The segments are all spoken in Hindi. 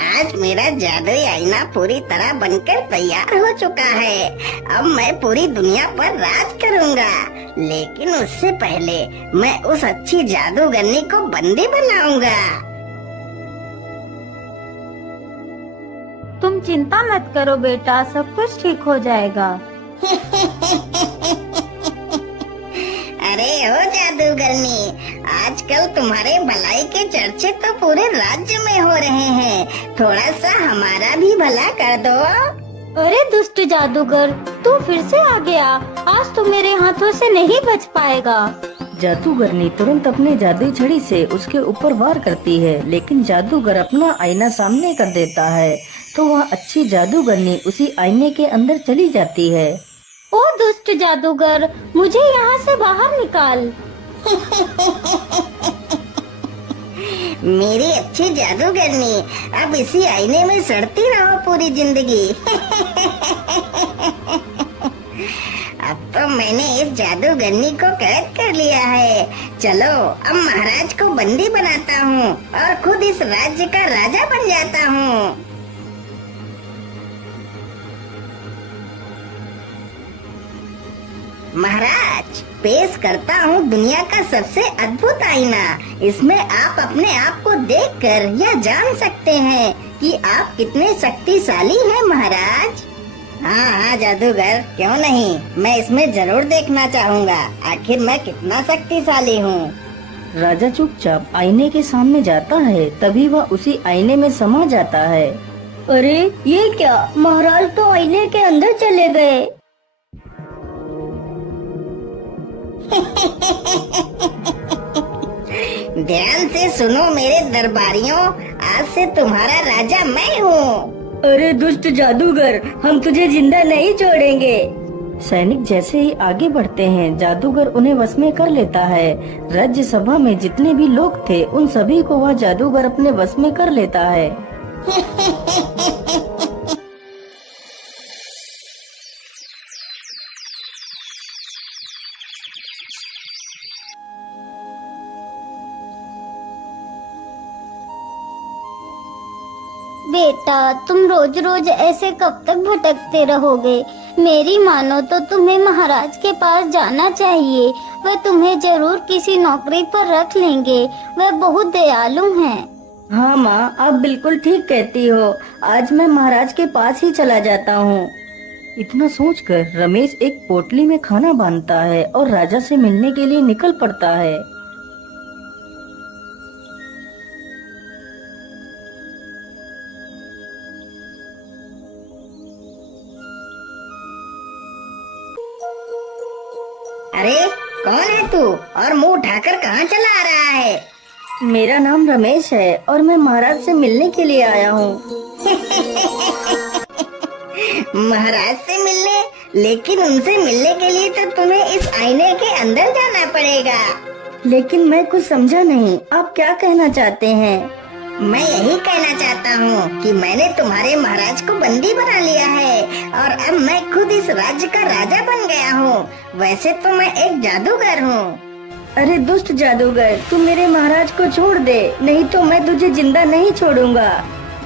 आज मेरा जादुई आईना पूरी तरह बनकर तैयार हो चुका है। अब मैं पूरी दुनिया पर राज करूंगा। लेकिन उससे पहले मैं उस अच्छी जादूगरनी को बंदी बनाऊंगा। तुम चिंता मत करो बेटा, सब कुछ ठीक हो जाएगा। अरे ओ जादूगरनी, आजकल तुम्हारे भलाई के चर्चे तो पूरे राज्य में हो रहे हैं। थोड़ा सा हमारा भी भला कर दो। अरे दुष्ट जादूगर, तू फिर से आ गया। आज तो मेरे हाथों से नहीं बच पाएगा। जादूगरनी तुरंत अपनी जादुई छड़ी से उसके ऊपर वार करती है, लेकिन जादूगर अपना आईना सामने कर देता है तो वह अच्छी जादूगरनी उसी आईने के अंदर चली जाती है। ओ दुष्ट जादूगर, मुझे यहाँ से बाहर निकाल। मेरी अच्छी जादूगरनी, अब इसी आईने में सड़ती रहो पूरी जिंदगी। अब तो मैंने इस जादूगरनी को कैद कर लिया है। चलो अब महाराज को बंदी बनाता हूँ और खुद इस राज्य का राजा बन जाता हूँ। महाराज, पेश करता हूँ दुनिया का सबसे अद्भुत आईना। इसमें आप अपने आप को देखकर यह जान सकते हैं कि आप कितने शक्तिशाली हैं महाराज। हाँ हाँ जादूगर, क्यों नहीं, मैं इसमें जरूर देखना चाहूँगा आखिर मैं कितना शक्तिशाली हूँ। राजा चुपचाप आईने के सामने जाता है, तभी वह उसी आईने में समा जाता है। अरे ये क्या, महाराज तो आईने के अंदर चले गए। ध्यान से सुनो मेरे दरबारियों, आज से तुम्हारा राजा मैं हूँ। अरे दुष्ट जादूगर, हम तुझे जिंदा नहीं छोड़ेंगे। सैनिक जैसे ही आगे बढ़ते हैं, जादूगर उन्हें वश में कर लेता है। राज्य सभा में जितने भी लोग थे उन सभी को वह जादूगर अपने वश में कर लेता है। बेटा, तुम रोज रोज ऐसे कब तक भटकते रहोगे? मेरी मानो तो तुम्हें महाराज के पास जाना चाहिए। वह तुम्हें जरूर किसी नौकरी पर रख लेंगे। वह बहुत दयालु हैं। हाँ माँ, आप बिल्कुल ठीक कहती हो। आज मैं महाराज के पास ही चला जाता हूँ। इतना सोचकर रमेश एक पोटली में खाना बांधता है और राजा से मिलने के लिए निकल पड़ता है। अरे कौन है तू और मुंह उठाकर कहाँ चला आ रहा है? मेरा नाम रमेश है और मैं महाराज से मिलने के लिए आया हूँ। महाराज से मिलने? लेकिन उनसे मिलने के लिए तो तुम्हें इस आईने के अंदर जाना पड़ेगा। लेकिन मैं कुछ समझा नहीं, आप क्या कहना चाहते हैं? मैं यही कहना चाहता हूँ कि मैंने तुम्हारे महाराज को बंदी बना लिया है और अब मैं खुद इस राज्य का राजा बन गया हूँ। वैसे तो मैं एक जादूगर हूँ। अरे दुष्ट जादूगर, तू मेरे महाराज को छोड़ दे, नहीं तो मैं तुझे जिंदा नहीं छोड़ूंगा।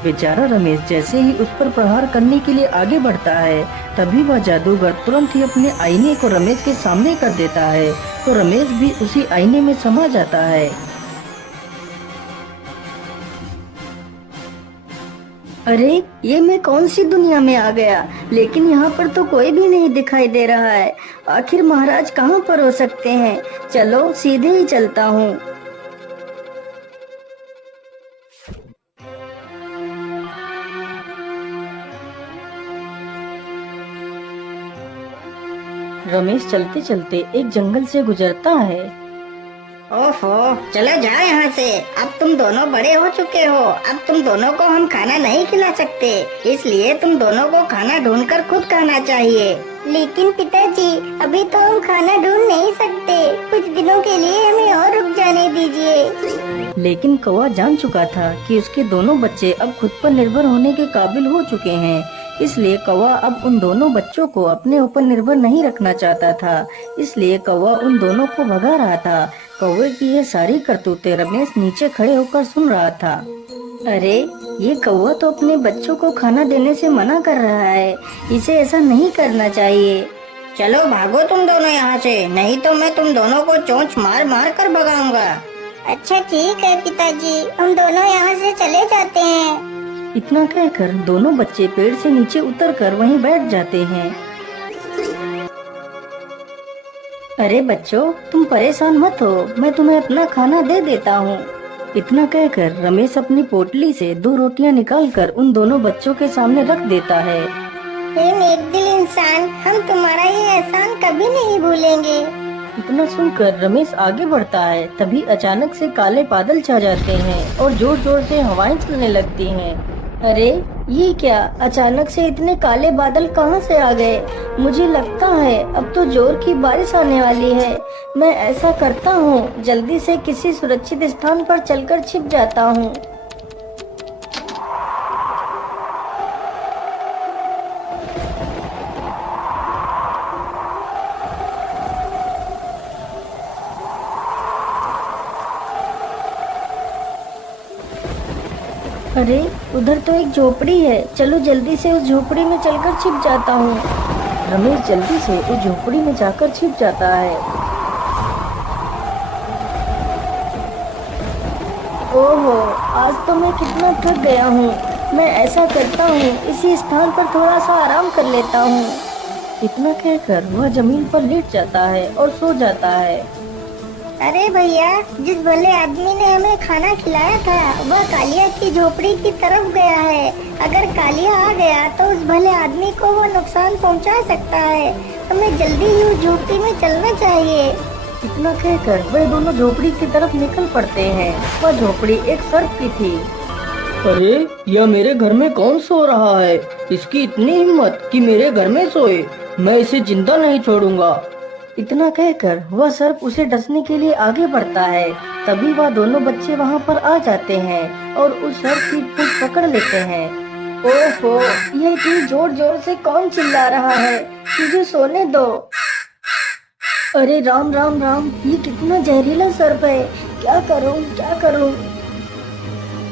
बेचारा रमेश जैसे ही उस पर प्रहार करने के लिए आगे बढ़ता है, तभी वह जादूगर तुरंत ही अपने आईने को रमेश के सामने कर देता है, तो रमेश भी उसी आईने में समा जाता है। अरे ये मैं कौन सी दुनिया में आ गया? लेकिन यहाँ पर तो कोई भी नहीं दिखाई दे रहा है। आखिर महाराज कहाँ पर हो सकते हैं? चलो सीधे ही चलता हूँ। रमेश चलते चलते एक जंगल से गुजरता है। ओफो, चलो जाओ यहाँ से। अब तुम दोनों बड़े हो चुके हो। अब तुम दोनों को हम खाना नहीं खिला सकते, इसलिए तुम दोनों को खाना ढूंढकर खुद खाना चाहिए। लेकिन पिताजी, अभी तो हम खाना ढूंढ नहीं सकते। कुछ दिनों के लिए हमें और रुक जाने दीजिए। लेकिन कौवा जान चुका था कि उसके दोनों बच्चे अब खुद पर निर्भर होने के काबिल हो चुके हैं, इसलिए कौवा अब उन दोनों बच्चों को अपने ऊपर निर्भर नहीं रखना चाहता था। इसलिए कौवा उन दोनों को भगा रहा था, कौवे की ये सारी करतूतें रमेश नीचे खड़े होकर सुन रहा था। अरे ये कौवा तो अपने बच्चों को खाना देने से मना कर रहा है, इसे ऐसा नहीं करना चाहिए। चलो भागो तुम दोनों यहाँ से, नहीं तो मैं तुम दोनों को चोंच मार मार कर भगाऊंगा। अच्छा ठीक है पिताजी, हम दोनों यहाँ से चले जाते हैं। इतना कहकर दोनों बच्चे पेड़ से नीचे उतरकर वहीं बैठ जाते हैं। अरे बच्चों, तुम परेशान मत हो, मैं तुम्हें अपना खाना दे देता हूँ। इतना कहकर रमेश अपनी पोटली से 2 रोटियां निकालकर उन दोनों बच्चों के सामने रख देता है। हे नेकदिल इंसान, हम तुम्हारा ये एहसान कभी नहीं भूलेंगे। इतना सुनकर रमेश आगे बढ़ता है, तभी अचानक से काले बादल छा जाते हैं और जोर जोर से हवाएं चलने लगती हैं। अरे ये क्या, अचानक से इतने काले बादल कहाँ से आ गए? मुझे लगता है अब तो जोर की बारिश आने वाली है। मैं ऐसा करता हूँ, जल्दी से किसी सुरक्षित स्थान पर चलकर छिप जाता हूँ। अरे उधर तो एक झोपड़ी है, चलो जल्दी से उस झोपड़ी में चलकर छिप जाता हूँ। रमेश जल्दी से उस झोपड़ी में जाकर छिप जाता है। ओहो, आज तो मैं कितना थक गया हूँ। मैं ऐसा करता हूँ, इसी स्थान पर थोड़ा सा आराम कर लेता हूँ। इतना कहकर वह जमीन पर लेट जाता है और सो जाता है। अरे भैया, जिस भले आदमी ने हमें खाना खिलाया था वह कालिया की झोपड़ी की तरफ गया है। अगर कालिया आ गया तो उस भले आदमी को वो नुकसान पहुंचा सकता है। हमें जल्दी ही उस झोपड़ी में चलना चाहिए। इतना कहकर वे दोनों झोपड़ी की तरफ निकल पड़ते हैं। वह झोपड़ी एक सर्प की थी। अरे यह मेरे घर में कौन सो रहा है? इसकी इतनी हिम्मत कि मेरे घर में सोए। मैं इसे जिंदा नहीं छोड़ूंगा। इतना कहकर वह सर्प उसे डसने के लिए आगे बढ़ता है। तभी वह दोनों बच्चे वहाँ पर आ जाते हैं और उस सर्प की पूंछ पकड़ लेते हैं। ओहो, यह इतनी जोर जोर से कौन चिल्ला रहा है? मुझे सोने दो। अरे राम राम राम, ये कितना जहरीला सर्प है। क्या करूं, क्या करूं?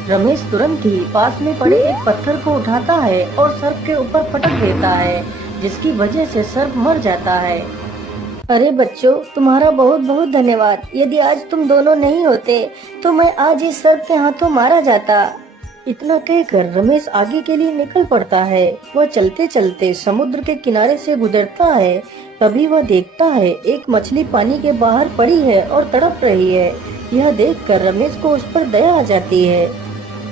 रमेश तुरंत ही पास में पड़े एक पत्थर को उठाता है और सर्प के ऊपर पटक देता है, जिसकी वजह से सर्प मर जाता है। अरे बच्चों, तुम्हारा बहुत बहुत धन्यवाद। यदि आज तुम दोनों नहीं होते तो मैं आज इस सर्प के हाथों मारा जाता। इतना कहकर रमेश आगे के लिए निकल पड़ता है। वह चलते चलते समुद्र के किनारे से गुजरता है। तभी वह देखता है एक मछली पानी के बाहर पड़ी है और तड़प रही है। यह देखकर रमेश को उस पर दया आ जाती है।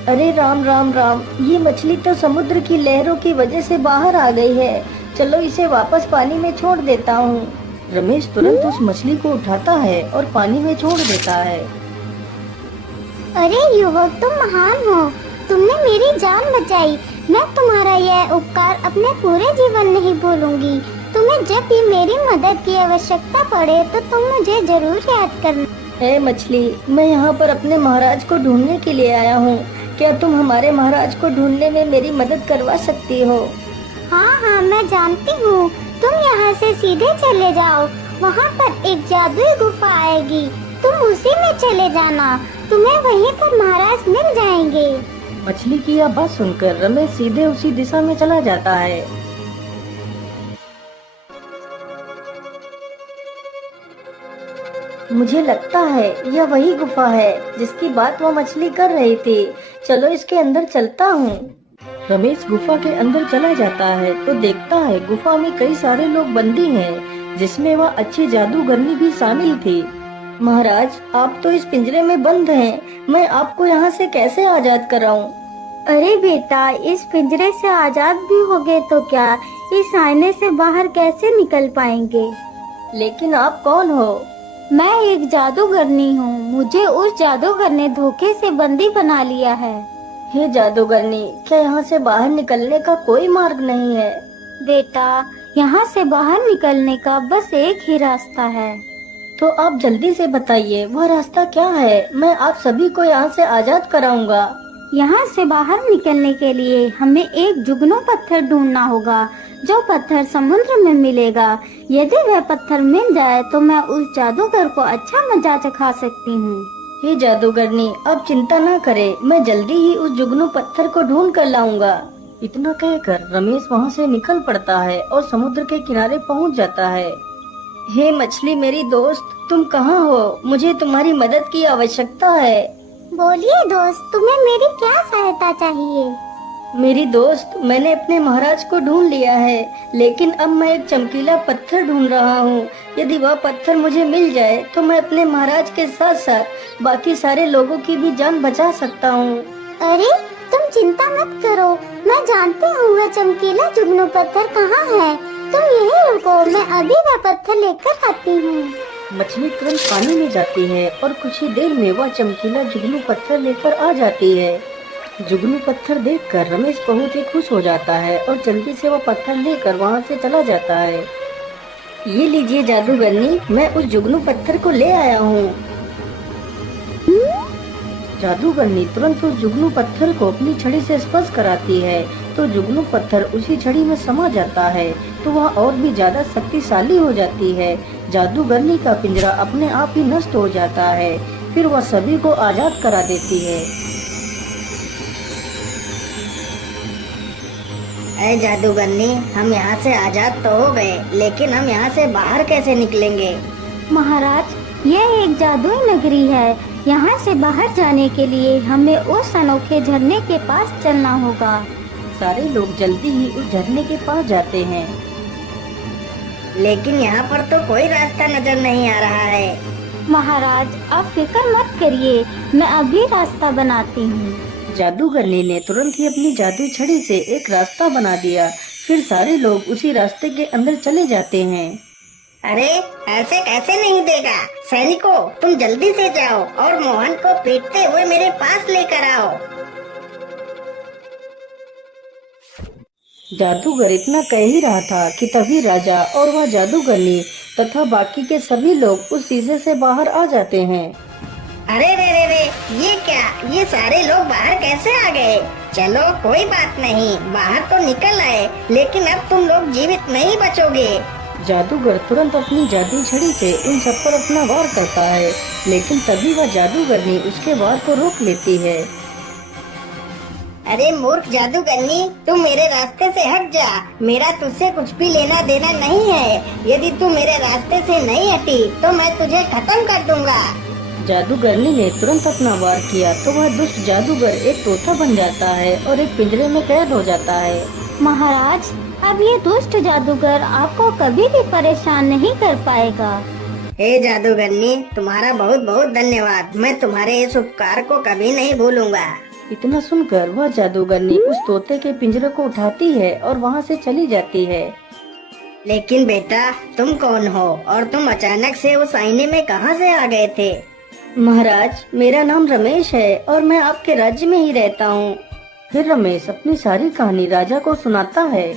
अरे राम राम राम, ये मछली तो समुद्र की लहरों की वजह से बाहर आ गई है। चलो इसे वापस पानी में छोड़ देता हूँ। रमेश तुरंत उस मछली को उठाता है और पानी में छोड़ देता है। अरे युवक, तुम महान हो, तुमने मेरी जान बचाई। मैं तुम्हारा यह उपकार अपने पूरे जीवन नहीं भूलूंगी। तुम्हें जब भी मेरी मदद की आवश्यकता पड़े तो तुम मुझे जरूर याद करना। हे मछली, मैं यहाँ पर अपने महाराज को ढूंढने के लिए आया हूँ। क्या तुम हमारे महाराज को ढूंढने में मेरी मदद करवा सकती हो? हाँ हाँ, मैं जानती हूँ। तुम यहाँ से सीधे चले जाओ, वहाँ पर एक जादुई गुफा आएगी, तुम उसी में चले जाना। तुम्हें वहीं पर महाराज मिल जाएंगे। मछली की यह बात सुनकर रमेश सीधे उसी दिशा में चला जाता है। मुझे लगता है यह वही गुफा है जिसकी बात वह मछली कर रही थी। चलो इसके अंदर चलता हूँ। रमेश गुफा के अंदर चला जाता है तो देखता है गुफा में कई सारे लोग बंदी हैं, जिसमें वह अच्छी जादूगरनी भी शामिल थी। महाराज, आप तो इस पिंजरे में बंद हैं, मैं आपको यहाँ से कैसे आजाद कराऊं? अरे बेटा, इस पिंजरे से आजाद भी होगे तो क्या, इस आईने से बाहर कैसे निकल पाएंगे? लेकिन आप कौन हो? मैं एक जादूगरनी हूँ। मुझे उस जादूगर ने धोखे से बंदी बना लिया है। हे जादूगरनी, क्या यहाँ से बाहर निकलने का कोई मार्ग नहीं है? बेटा, यहाँ से बाहर निकलने का बस एक ही रास्ता है। तो आप जल्दी से बताइए वह रास्ता क्या है, मैं आप सभी को यहाँ से आजाद कराऊंगा। यहाँ से बाहर निकलने के लिए हमें एक जुगनू पत्थर ढूंढना होगा। जो पत्थर समुद्र में मिलेगा। यदि वह पत्थर मिल जाए तो मैं उस जादूगर को अच्छा मजा चखा सकती हूँ। हे जादूगरनी, अब चिंता ना करे, मैं जल्दी ही उस जुगनू पत्थर को ढूंढ कर लाऊंगा। इतना कहकर रमेश वहाँ से निकल पड़ता है और समुद्र के किनारे पहुँच जाता है। हे मछली मेरी दोस्त, तुम कहाँ हो? मुझे तुम्हारी मदद की आवश्यकता है। बोलिए दोस्त, तुम्हें मेरी क्या सहायता चाहिए? मेरी दोस्त, मैंने अपने महाराज को ढूंढ लिया है, लेकिन अब मैं एक चमकीला पत्थर ढूंढ रहा हूँ। यदि वह पत्थर मुझे मिल जाए तो मैं अपने महाराज के साथ साथ बाकी सारे लोगों की भी जान बचा सकता हूँ। अरे तुम चिंता मत करो, मैं जानती हूँ वह चमकीला जुगनू पत्थर कहाँ है। तुम यहीं रुको, मैं अभी वह पत्थर लेकर आती हूँ। मछली तुरंत पानी में जाती है और कुछ ही देर में वह चमकीला जुगनू पत्थर लेकर आ जाती है। जुगनू पत्थर देखकर रमेश बहुत ही खुश हो जाता है और जल्दी से वह पत्थर लेकर वहाँ से चला जाता है। ये लीजिए जादूगरनी, मैं उस जुगनू पत्थर को ले आया हूँ। जादूगरनी तुरंत उस जुगनू पत्थर को अपनी छड़ी से स्पर्श कराती है तो जुगनू पत्थर उसी छड़ी में समा जाता है, तो वह और भी ज्यादा शक्तिशाली हो जाती है। जादूगरनी का पिंजरा अपने आप ही नष्ट हो जाता है। फिर वह सभी को आजाद करा देती है। अरे जादूगरनी, हम यहाँ से आजाद तो हो गए, लेकिन हम यहाँ से बाहर कैसे निकलेंगे? महाराज, यह एक जादुई नगरी है। यहाँ से बाहर जाने के लिए हमें उस अनोखे झरने के पास चलना होगा। सारे लोग जल्दी ही उस झरने के पास जाते हैं। लेकिन यहाँ पर तो कोई रास्ता नजर नहीं आ रहा है। महाराज, आप फिक्र मत करिए, मैं अभी रास्ता बनाती हूँ। जादूगरनी ने तुरंत ही अपनी जादू छड़ी से एक रास्ता बना दिया। फिर सारे लोग उसी रास्ते के अंदर चले जाते हैं। अरे ऐसे कैसे नहीं देगा? सैनिकों, तुम जल्दी से जाओ और मोहन को पीटते हुए मेरे पास लेकर आओ। जादूगर इतना कह ही रहा था कि तभी राजा और वह जादूगरनी तथा बाकी के सभी लोग उस शीशे से बाहर आ जाते हैं। अरे रे रे रे, ये क्या? ये सारे लोग बाहर कैसे आ गए? चलो कोई बात नहीं, बाहर तो निकल आए, लेकिन अब तुम लोग जीवित नहीं बचोगे। जादूगर तुरंत अपनी जादू छड़ी से इन सब पर अपना वार करता है, लेकिन तभी वह जादूगरनी उसके वार को रोक लेती है। अरे मूर्ख जादूगरनी, तू मेरे रास्ते से हट जा। मेरा तुझसे कुछ भी लेना देना नहीं है। यदि तू मेरे रास्ते से नहीं हटी तो मैं तुझे खत्म कर दूंगा। जादूगरनी ने तुरंत अपना वार किया तो वह दुष्ट जादूगर एक तोता बन जाता है और एक पिंजरे में कैद हो जाता है। महाराज, अब ये दुष्ट जादूगर आपको कभी भी परेशान नहीं कर पाएगा। हे जादूगरनी, तुम्हारा बहुत बहुत धन्यवाद। मैं तुम्हारे इस उपकार को कभी नहीं भूलूंगा। इतना सुनकर वह जादूगरनी उस तोते के पिंजरे को उठाती है और वहाँ से चली जाती है। लेकिन बेटा, तुम कौन हो और तुम अचानक से उस आईने में कहाँ से आ गए थे? महाराज, मेरा नाम रमेश है और मैं आपके राज्य में ही रहता हूँ। फिर रमेश अपनी सारी कहानी राजा को सुनाता है।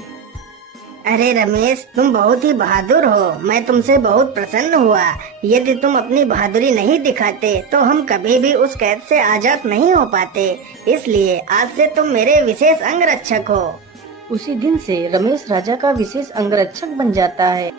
अरे रमेश, तुम बहुत ही बहादुर हो। मैं तुमसे बहुत प्रसन्न हुआ। यदि तुम अपनी बहादुरी नहीं दिखाते तो हम कभी भी उस कैद से आजाद नहीं हो पाते। इसलिए आज से तुम मेरे विशेष अंगरक्षक हो। उसी दिन से रमेश राजा का विशेष अंगरक्षक बन जाता है।